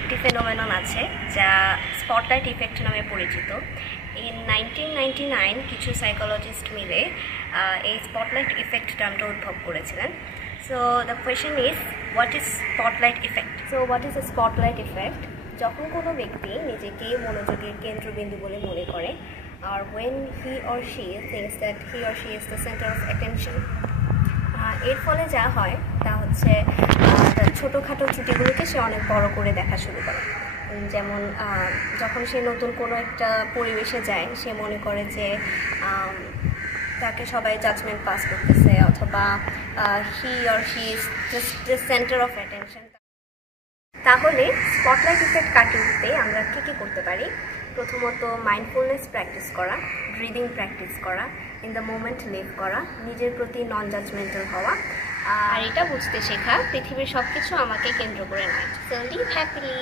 একটি ফেনোমেনন আছে যা স্পটলাইট ইফেক্ট নামে পরিচিত। ইন 1999 কিছু সাইকোলজিস্ট মিলে এই স্পটলাইট ইফেক্ট টার্মটা উদ্ভব করেছিলেন। So the question is, what is spotlight effect? So what is a spotlight effect? যখন কোনো ব্যক্তি নিজেকে মনোযোগের কেন্দ্রবিন্দু বলে মনে করে, আর when he or she thinks that he or she is the center of attention, এর ফলে যা হয় তা হচ্ছে ছোটোখাটো ত্রুটিগুলোকে সে অনেক বড় করে দেখা শুরু করে। যেমন যখন সে নতুন কোনো একটা পরিবেশে যায়, সে মনে করে যে তাকে সবাই জাজমেন্ট পাস করতেছে, অথবা he or she is just the centre of attention. তাহলে স্পটলাইট ইফেক্ট কাটিয়ে উঠতে আমরা কী কী করতে পারি? প্রথমত মাইন্ডফুলনেস প্র্যাকটিস করা, ব্রিদিং প্র্যাকটিস করা, ইন দ্য মোমেন্ট লিভ করা, নিজের প্রতি নন জাজমেন্টাল হওয়া, আর এটা বুঝতে শেখা পৃথিবীর সব কিছু আমাকে কেন্দ্র করে নয়। So live happily.